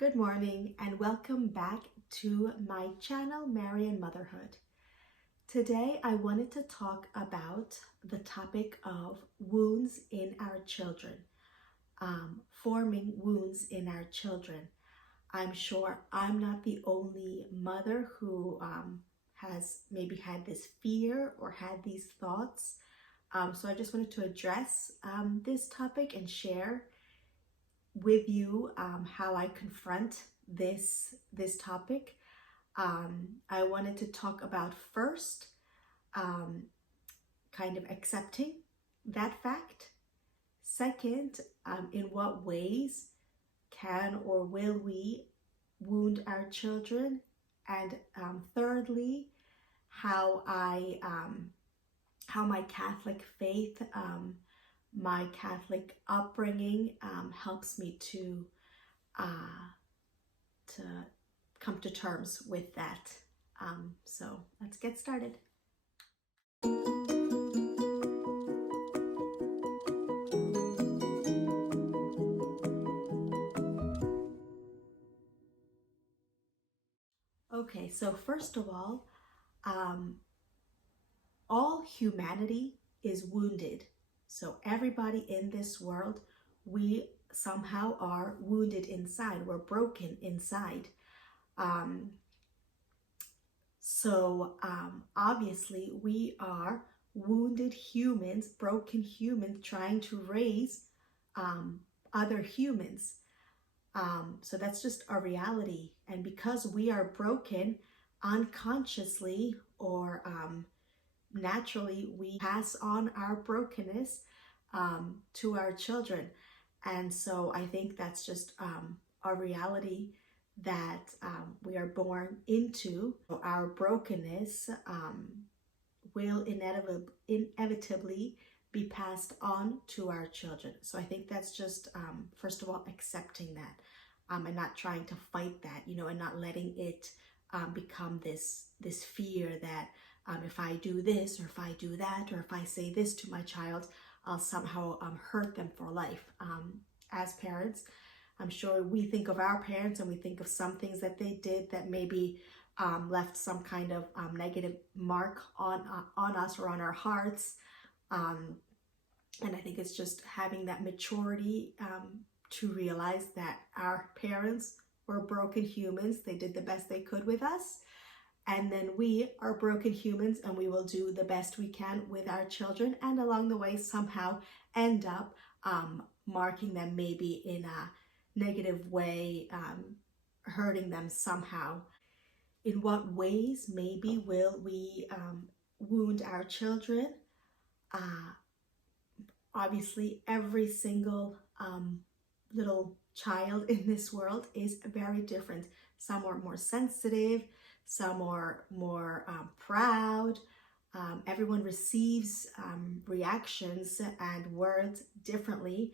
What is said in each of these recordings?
Good morning and welcome back to my channel, Marian Motherhood. Today I wanted to talk about the topic of wounds in our children, forming wounds in our children. I'm sure I'm not the only mother who has maybe had this fear or had these thoughts. So I just wanted to address this topic and share with you how I confront this topic. I wanted to talk about first kind of accepting that fact. Second, in what ways can or will we wound our children? And thirdly, how my Catholic faith, my Catholic upbringing helps me to come to terms with that. So let's get started. Okay, so first of all humanity is wounded. So everybody in this world, we somehow are wounded inside. We're broken inside. Obviously we are wounded humans, broken humans trying to raise other humans. So that's just a reality. And because we are broken unconsciously or naturally, we pass on our brokenness to our children. And so I think that's just a reality that we are born into. Our brokenness will inevitably be passed on to our children. So I think that's just, first of all, accepting that and not trying to fight that, and not letting it become this fear that if I do this or if I do that or if I say this to my child, I'll somehow hurt them for life. As parents, I'm sure we think of our parents and we think of some things that they did that maybe left some kind of negative mark on us or on our hearts. And I think it's just having that maturity to realize that our parents were broken humans. They did the best they could with us. And then we are broken humans and we will do the best we can with our children. And along the way, somehow end up marking them maybe in a negative way, hurting them somehow. In what ways maybe will we wound our children? Obviously, every single little child in this world is very different. Some are more sensitive, some are more proud. Everyone receives reactions and words differently.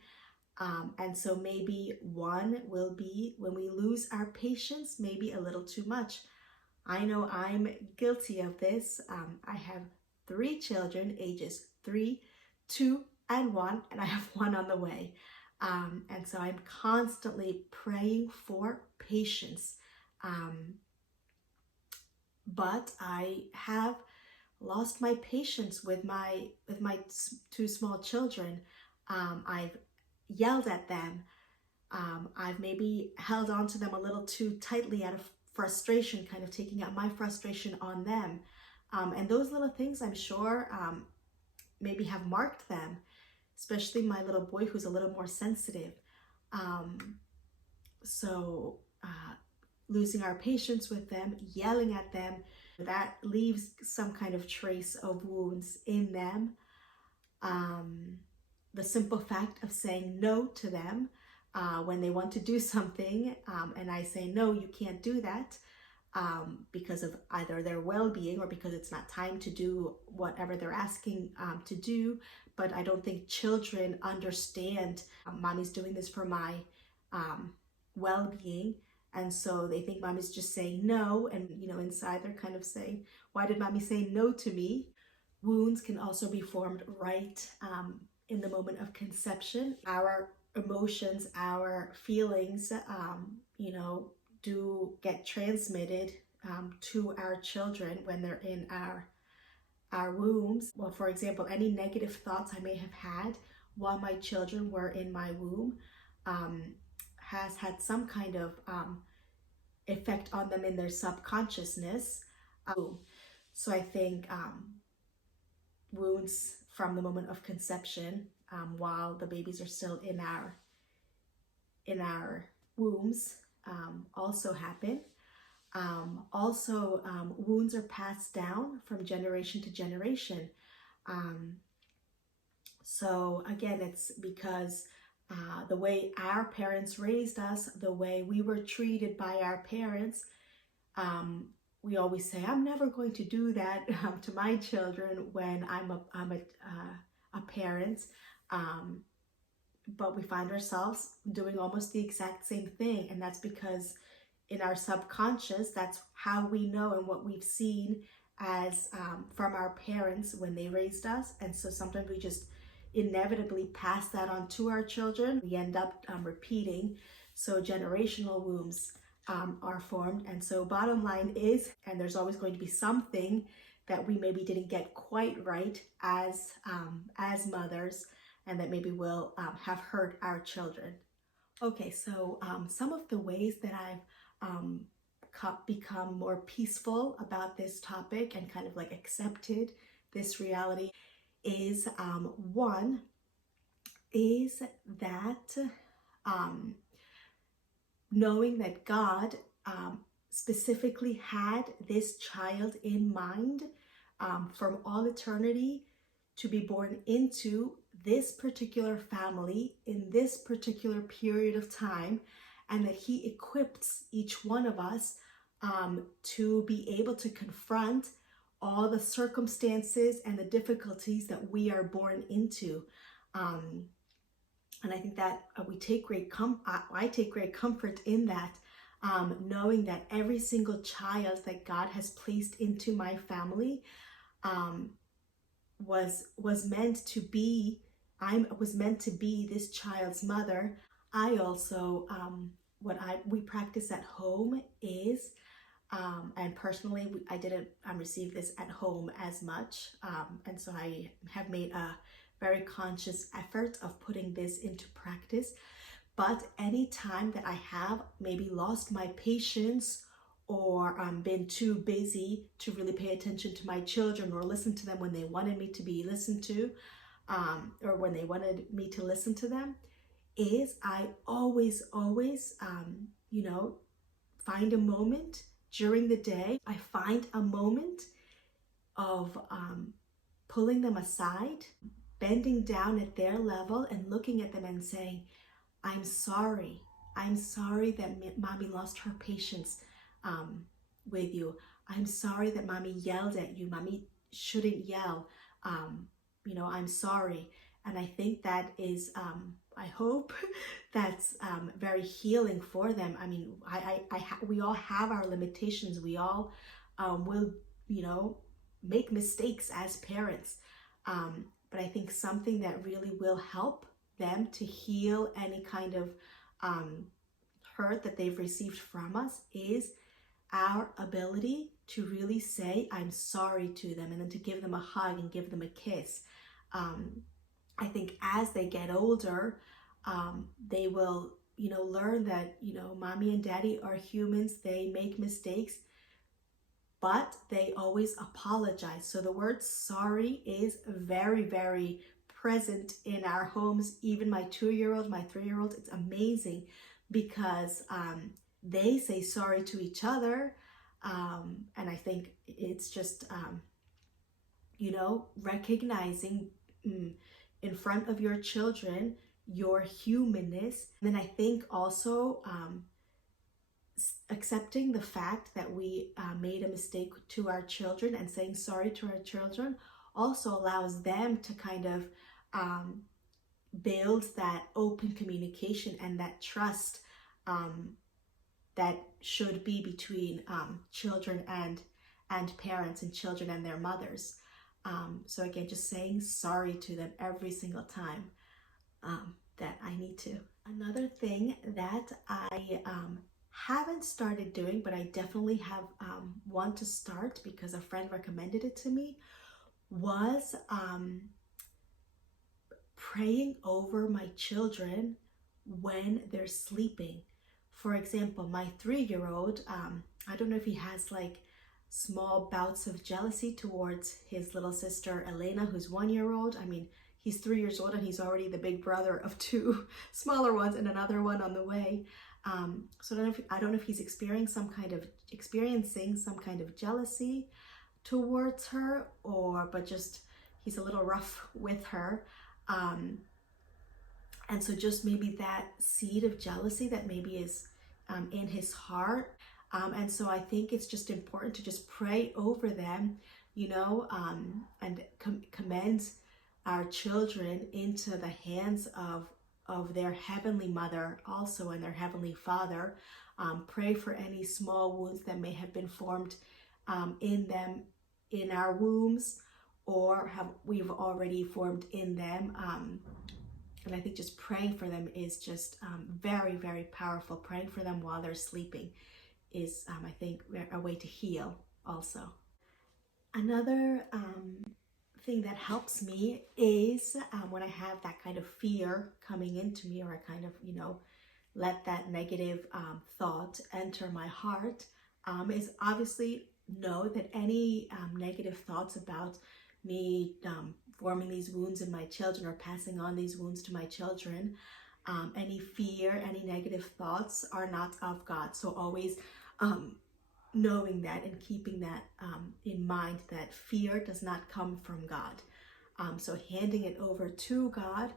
And so maybe one will be when we lose our patience, maybe a little too much. I know I'm guilty of this. I have 3 children, ages 3, 2, and 1, and I have 1 on the way. And so I'm constantly praying for patience. But I have lost my patience with my 2 small children. I've yelled at them. I've maybe held on to them a little too tightly out of frustration, kind of taking out my frustration on them. And those little things, I'm sure, maybe have marked them, especially my little boy who's a little more sensitive. Losing our patience with them, yelling at them, that leaves some kind of trace of wounds in them. The simple fact of saying no to them when they want to do something, and I say, no, you can't do that, because of either their well-being or because it's not time to do whatever they're asking to do. But I don't think children understand, mommy's doing this for my well-being. And so they think mommy's just saying no. And, inside they're kind of saying, why did mommy say no to me? Wounds can also be formed right in the moment of conception. Our emotions, our feelings, do get transmitted to our children when they're in our wombs. Well, for example, any negative thoughts I may have had while my children were in my womb um, has had some kind of effect on them in their subconsciousness. So I think wounds from the moment of conception, while the babies are still in our wombs, also happen. Wounds are passed down from generation to generation. So again, it's because the way our parents raised us, the way we were treated by our parents, we always say, I'm never going to do that to my children when I'm a parent. But we find ourselves doing almost the exact same thing. And that's because in our subconscious, that's how we know and what we've seen as from our parents when they raised us. And so sometimes we just inevitably pass that on to our children. We end up repeating. So generational wounds are formed. And so bottom line is, and there's always going to be something that we maybe didn't get quite right as mothers, and that maybe will have hurt our children. Okay, so some of the ways that I've become more peaceful about this topic and kind of like accepted this reality is one is that knowing that God specifically had this child in mind from all eternity to be born into this particular family in this particular period of time, and that he equips each one of us to be able to confront all the circumstances and the difficulties that we are born into. And I think that I take great comfort in that, knowing that every single child that God has placed into my family was meant to be. I was meant to be this child's mother. I also we practice at home is, and personally I didn't receive this at home as much, and so I have made a very conscious effort of putting this into practice. But any time that I have maybe lost my patience or been too busy to really pay attention to my children or listen to them when they wanted me to be listened to, or when they wanted me to listen to them, is I always, find a moment during the day. I find a moment of pulling them aside, bending down at their level and looking at them and saying, I'm sorry. I'm sorry that mommy lost her patience with you. I'm sorry that mommy yelled at you. Mommy shouldn't yell. I'm sorry. And I think that is, I hope that's very healing for them. I mean, we all have our limitations. We all will, make mistakes as parents. But I think something that really will help them to heal any kind of hurt that they've received from us is our ability to really say, I'm sorry to them, and then to give them a hug and give them a kiss. I think as they get older, they will, learn that, mommy and daddy are humans. They make mistakes, but they always apologize. So the word sorry is very, very present in our homes. Even my 2-year-old, my 3-year-old, it's amazing because they say sorry to each other. And I think it's just, recognizing in front of your children your humanness. And then I think also accepting the fact that we made a mistake to our children and saying sorry to our children also allows them to kind of build that open communication and that trust that should be between children and parents, and children and their mothers. So again, just saying sorry to them every single time. that I need to. Another thing that I haven't started doing, but I definitely have want to start because a friend recommended it to me, was praying over my children when they're sleeping. For example, my 3-year-old, I don't know if he has like small bouts of jealousy towards his little sister Elena, who's 1-year-old. I mean, he's 3 years old and he's already the big brother of two smaller ones and another one on the way. So I don't know if he's experiencing some kind of jealousy towards her, but just he's a little rough with her. And so just maybe that seed of jealousy that maybe is in his heart. And so I think it's just important to just pray over them, and commend our children into the hands of their heavenly mother also and their heavenly father. Pray for any small wounds that may have been formed in them in our wombs, or we've already formed in them. And I think just praying for them is just very, very powerful. Praying for them while they're sleeping is, I think, a way to heal also. Another thing that helps me is when I have that kind of fear coming into me, or I kind of, let that negative thought enter my heart, is obviously know that any negative thoughts about me forming these wounds in my children or passing on these wounds to my children, any fear, any negative thoughts are not of God. So always knowing that and keeping that in mind, that fear does not come from God. So handing it over to God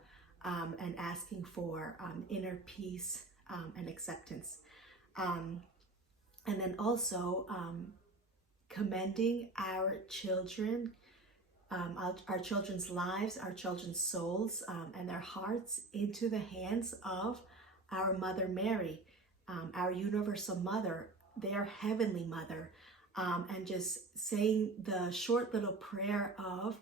and asking for inner peace and acceptance. And then also commending our children, our children's lives, our children's souls, and their hearts into the hands of our Mother Mary, our universal mother, their heavenly mother, and just saying the short little prayer of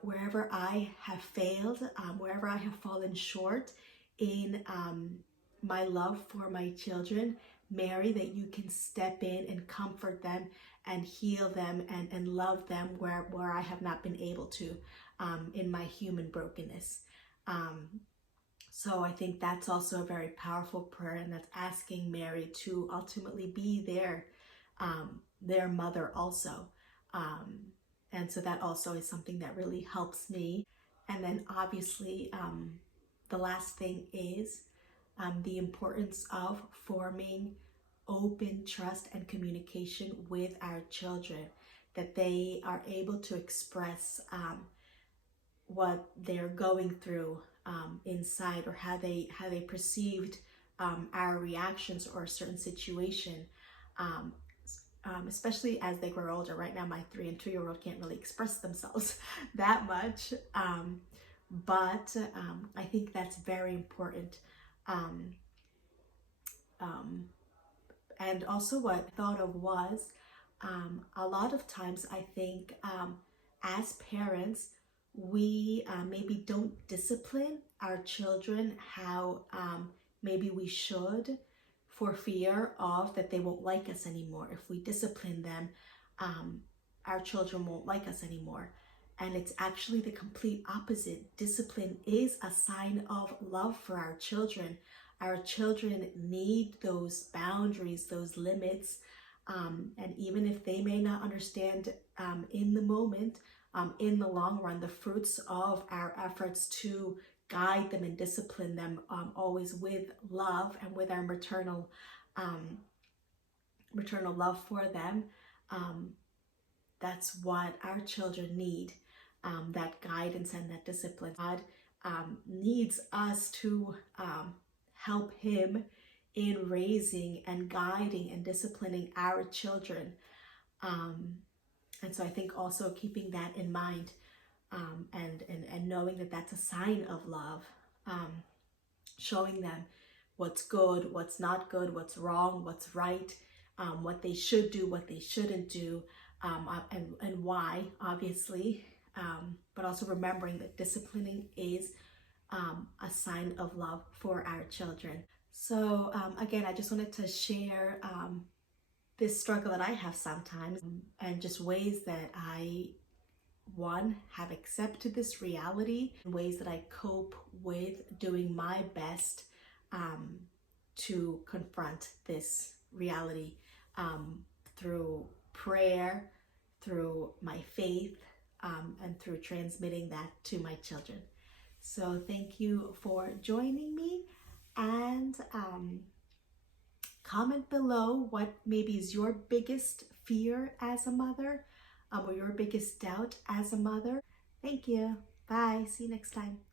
wherever I have failed, wherever I have fallen short in my love for my children, Mary, that you can step in and comfort them and heal them and love them where I have not been able to in my human brokenness. So I think that's also a very powerful prayer, and that's asking Mary to ultimately be their mother also. And so that also is something that really helps me. And then obviously the last thing is the importance of forming open trust and communication with our children, that they are able to express what they're going through inside, or how they perceived our reactions or a certain situation, especially as they grow older. Right now my 3 and 2-year-old can't really express themselves that much, but I think that's very important. And also what I thought of was, a lot of times I think as parents, we maybe don't discipline our children how maybe we should, for fear of that they won't like us anymore. If we discipline them, our children won't like us anymore. And it's actually the complete opposite. Discipline is a sign of love for our children. Our children need those boundaries, those limits, and even if they may not understand in the moment, in the long run, the fruits of our efforts to guide them and discipline them, always with love and with our maternal love for them, that's what our children need, that guidance and that discipline. God needs us to help him in raising and guiding and disciplining our children. And so I think also keeping that in mind, and knowing that that's a sign of love, showing them what's good, what's not good, what's wrong, what's right, what they should do, what they shouldn't do, and why, obviously, but also remembering that disciplining is a sign of love for our children. So again, I just wanted to share this struggle that I have sometimes, and just ways that I, one, have accepted this reality, and ways that I cope with doing my best to confront this reality through prayer, through my faith, and through transmitting that to my children. So thank you for joining me, and comment below what maybe is your biggest fear as a mother, or your biggest doubt as a mother. Thank you. Bye. See you next time.